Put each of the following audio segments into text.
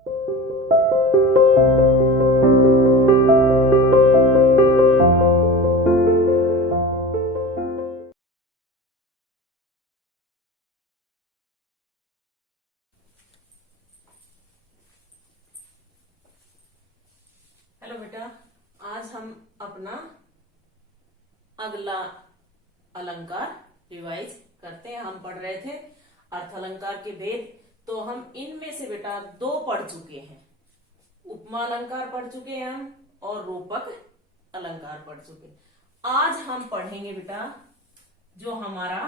Hello बेटा, आज हम अपना अगला अलंकार रिवाइज करते हैं। हम पढ़ रहे थे अर्थ अलंकार के भेद, तो हम इनमें से बेटा दो पढ़ चुके हैं। उपमा अलंकार पढ़ चुके हैं हम और रूपक अलंकार पढ़ चुके। आज हम पढ़ेंगे बेटा जो हमारा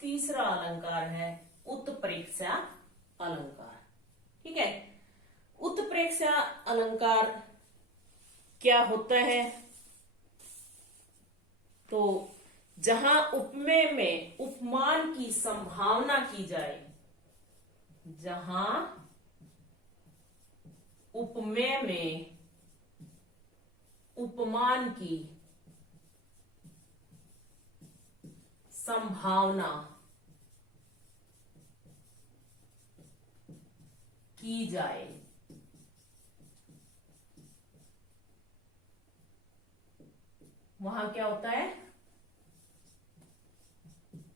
तीसरा अलंकार है, उत्प्रेक्षा अलंकार। ठीक है, उत्प्रेक्षा अलंकार क्या होता है? तो जहां उपमेय में उपमान की संभावना की जाए, जहां उपमेय में उपमान की संभावना की जाए, वहां क्या होता है?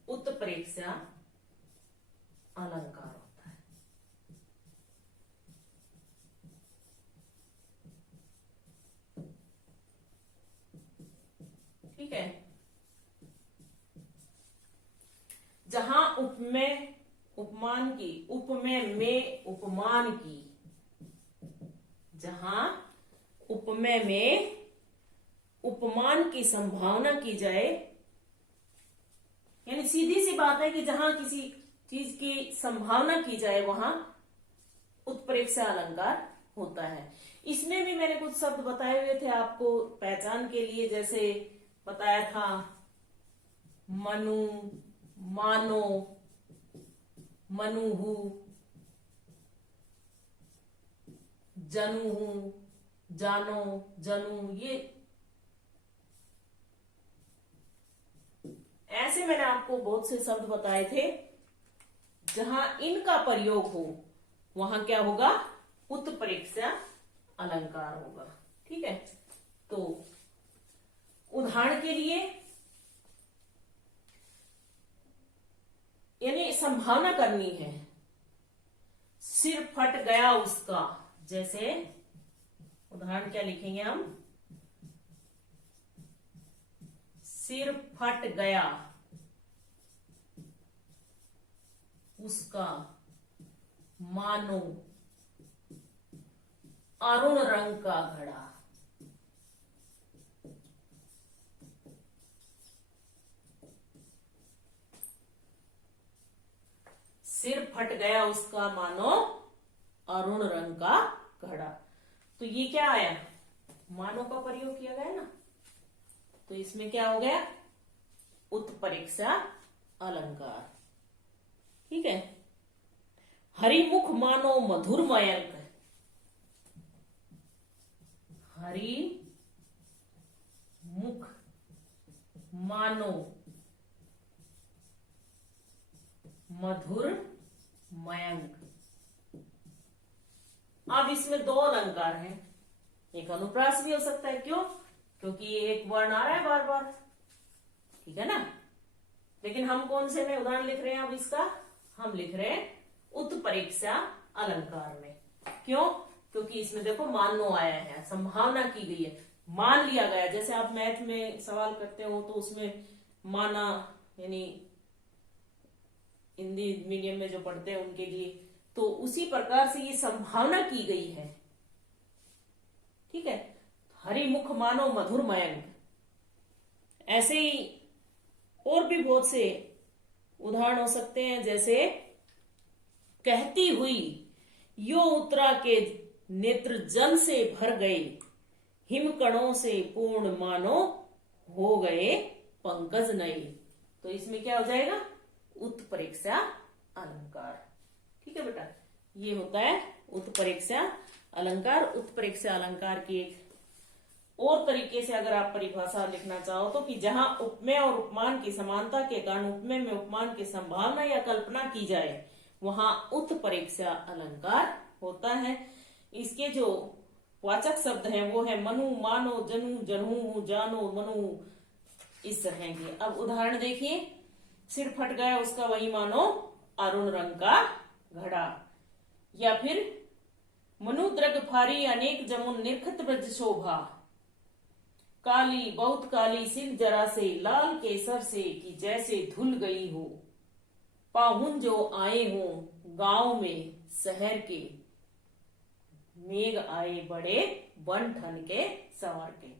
उत्प्रेक्षा अलंकार होता है। ठीक है, जहां उपमेय उपमान की, उपमेय में उपमान की, जहां उपमेय में उपमान की संभावना की जाए, यानी सीधी सी बात है कि जहां किसी चीज की संभावना की जाए वहां उत्प्रेक्षा अलंकार होता है। इसमें भी मैंने कुछ शब्द बताए हुए थे आपको पहचान के लिए, जैसे बताया था मनु, मानो, मनुहु, जनुहु, जानो, जनु, ये ऐसे मैंने आपको बहुत से शब्द बताए थे। जहां इनका प्रयोग हो वहां क्या होगा? उत्प्रेक्षा अलंकार होगा। ठीक है, तो उदाहरण के लिए, यानी संभावना करनी है, सिर फट गया उसका, जैसे उदाहरण क्या लिखेंगे हम? सिर फट गया उसका, मानो अरुण रंग का घड़ा। सिर फट गया उसका, मानो अरुण रंग का घड़ा। तो ये क्या आया? मानो का प्रयोग किया गया ना, तो इसमें क्या हो गया? उत्प्रेक्षा अलंकार। ठीक है, हरिमुख मानो मधुर मयंक, हरि मुख मानो मधुर मयंक। अब इसमें दो अलंकार हैं, एक अनुप्रास भी हो सकता है। क्यों? क्योंकि ये एक वर्ण आ रहा है बार बार। ठीक है ना, लेकिन हम कौन से में उदाहरण लिख रहे हैं? अब इसका हम लिख रहे हैं उत्प्रेक्षा अलंकार में। क्यों? क्योंकि इसमें देखो मानो आया है, संभावना की गई है, मान लिया गया। जैसे आप मैथ में सवाल करते हो तो उसमें माना, यानी हिंदी मीडियम में जो पढ़ते हैं उनके लिए, तो उसी प्रकार से ये संभावना की गई है। ठीक है, हरिमुख मानो मधुर मयंक। ऐसे ही और भी बहुत से उदाहरण हो सकते हैं, जैसे कहती हुई यो उत्तरा के नेत्र जल से भर गए, हिमकणों से पूर्ण मानो हो गए पंकज नए। तो इसमें क्या हो जाएगा? उत्प्रेक्षा अलंकार। ठीक है बेटा, ये होता है उत्प्रेक्षा अलंकार। उत्प्रेक्षा अलंकार की एक और तरीके से अगर आप परिभाषा लिखना चाहो तो, कि जहां उपमेय और उपमान की समानता के कारण उपमेय में उपमान की संभावना या कल्पना की जाए वहां उत्प्रेक्षा अलंकार होता है। इसके जो वाचक शब्द हैं वो है मनु, मानो, जनु, जनहू, जानो, मनु, इस तरह के। अब उदाहरण देखिए, सिर फट गया उसका वही मानो अरुण रंग का घड़ा, या फिर मनु द्रग फारी अनेक जमुन निरखत ब्रज शोभा, काली बहुत काली सिर जरा से लाल केसर से कि जैसे धुल गई हो, पाहुन जो आए हो गांव में शहर के, मेघ आए बड़े बन ठन के संवर के।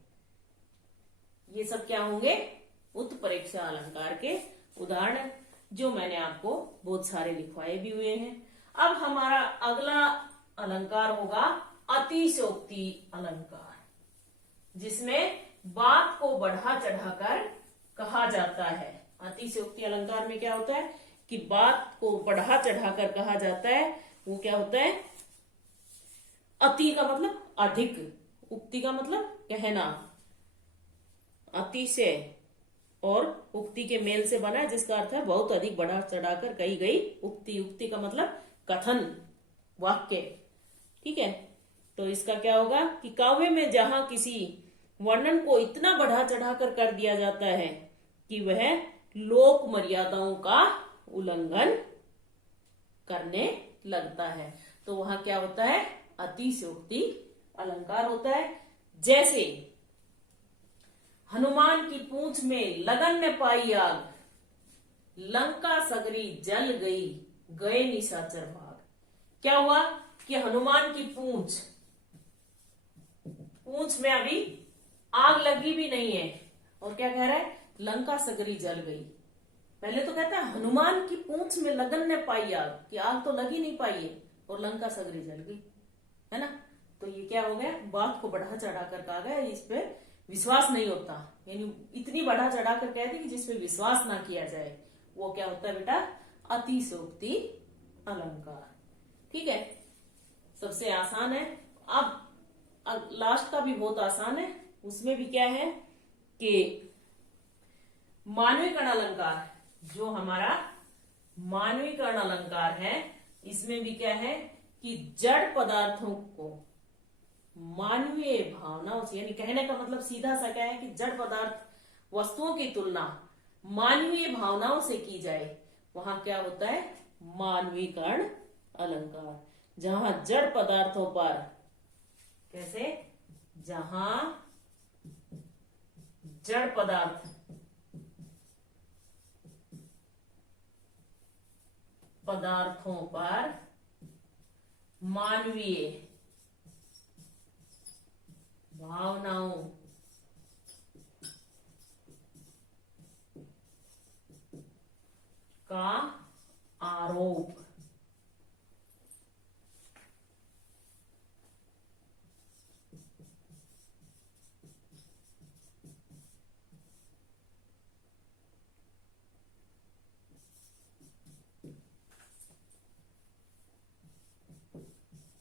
ये सब क्या होंगे? उत्प्रेक्षा अलंकार के उदाहरण, जो मैंने आपको बहुत सारे लिखवाए भी हुए हैं। अब हमारा अगला अलंकार होगा अतिशयोक्ति अलंकार, जिसमें बात को बढ़ा चढ़ाकर कहा जाता है। अतिशयोक्ति अलंकार में क्या होता है कि बात को बढ़ा चढ़ाकर कहा जाता है। वो क्या होता है? अति का मतलब अधिक, उक्ति का मतलब कहना, अतिशय और उक्ति के मेल से बना है, जिसका अर्थ है बहुत अधिक बढ़ा चढ़ाकर कही गई उक्ति। उक्ति का मतलब कथन, वाक्य, ठीक है। तो इसका क्या होगा कि काव्य में जहां किसी वर्णन को इतना बढ़ा चढ़ाकर कर दिया जाता है कि वह लोक मर्यादाओं का उल्लंघन करने लगता है, तो वहां क्या होता है? अतिशयोक्ति अलंकार होता है। जैसे हनुमान की पूंछ में लगन में पाई आग, लंका सगरी जल गई, गए निशाचर भाग। क्या हुआ कि हनुमान की पूंछ में अभी आग लगी भी नहीं है, और क्या कह रहा है? लंका सगरी जल गई। पहले तो कहता है हनुमान की पूंछ में लगन ने पाई आग, कि आग तो लगी नहीं पाई है, और लंका सगरी जल गई, है ना। तो ये क्या हो गया? बात को बढ़ा चढ़ाकर कहा गया, इस पे विश्वास नहीं होता, यानी इतनी बढ़ा चढ़ाकर कह दी कि जिसपे विश्वास ना किया जाए, वो क्या होता है बेटा? अतिशयोक्ति अलंकार। ठीक है, सबसे आसान है। अब लास्ट का भी बहुत आसान है, उसमें भी क्या है कि मानवीकरण अलंकार, जो हमारा मानवीकरण अलंकार है, इसमें भी क्या है कि जड़ पदार्थों को मानवीय भावनाओं से, यानी कहने का मतलब सीधा सा क्या है कि जड़ पदार्थ वस्तुओं की तुलना मानवीय भावनाओं से की जाए, वहां क्या होता है? मानवीकरण अलंकार। जहां जड़ पदार्थों पर, कैसे? जहां जड़ पदार्थों पर मानवीय भावनाओं का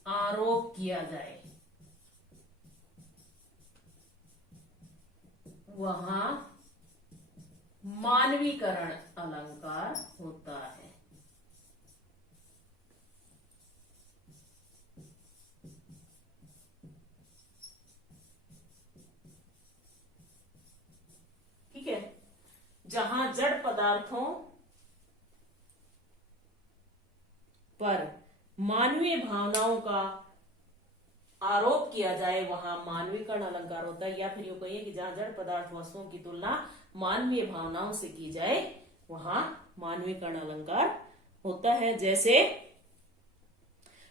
आरोप किया जाए, वहां मानवीकरण अलंकार होता है। ठीक है, जहां जड़ पदार्थों पर मानवीय भावनाओं का आरोप किया जाए, वहां मानवीकरण अलंकार होता है। या फिर यूं कहिए कि जहां जड़ पदार्थ वस्तुओं की तुलना मानवीय भावनाओं से की जाए, वहां मानवीकरण अलंकार होता है। जैसे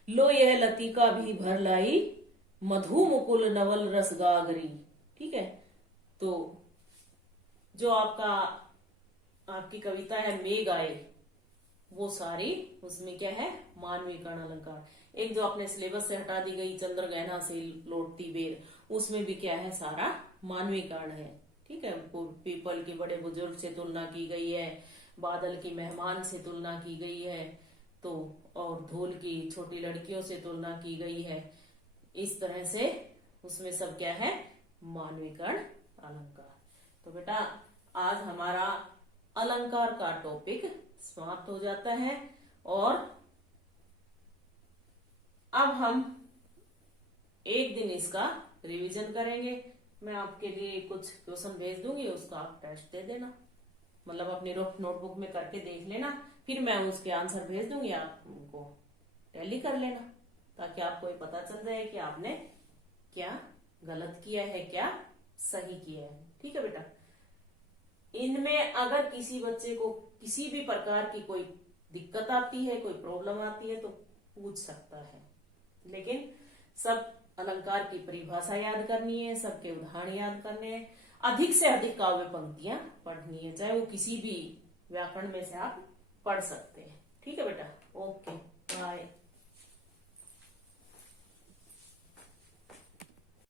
लो यह लतिका भी भर लाई, मधु मुकुल नवल रस गागरी। ठीक है, तो जो आपकी कविता है मेघ आए, वो सारी उसमें क्या है? मानवीकरण अलंकार। एक जो आपने सिलेबस से हटा दी गई चंद्र गहना से लौटती बेर, उसमें भी क्या है? सारा मानवीकरण है। ठीक है, पीपल के बड़े बुजुर्ग से तुलना की गई है, बादल की मेहमान से तुलना की गई है, तो और धूल की छोटी लड़कियों से तुलना की गई है। इस तरह से उसमें सब क्या है? मानवीकरण अलंकार। तो बेटा आज हमारा अलंकार का टॉपिक समाप्त हो जाता है, और अब हम एक दिन इसका रिवीजन करेंगे। मैं आपके लिए कुछ क्वेश्चन भेज दूंगी, उसका आप टेस्ट दे देना, मतलब अपनी नोटबुक में करके देख लेना, फिर मैं उसके आंसर भेज दूंगी, आप उनको टैली कर लेना, ताकि आपको ये पता चल जाए कि आपने क्या गलत किया है, क्या सही किया है। ठीक है बेटा, इनमें अगर किसी बच्चे को किसी भी प्रकार की कोई दिक्कत आती है, कोई प्रॉब्लम आती है तो पूछ सकता है, लेकिन सब अलंकार की परिभाषा याद करनी है, सबके उदाहरण याद करने हैं, अधिक से अधिक काव्य पंक्तियां पढ़नी है, चाहे वो किसी भी व्याकरण में से आप पढ़ सकते हैं। ठीक है बेटा, ओके बाय।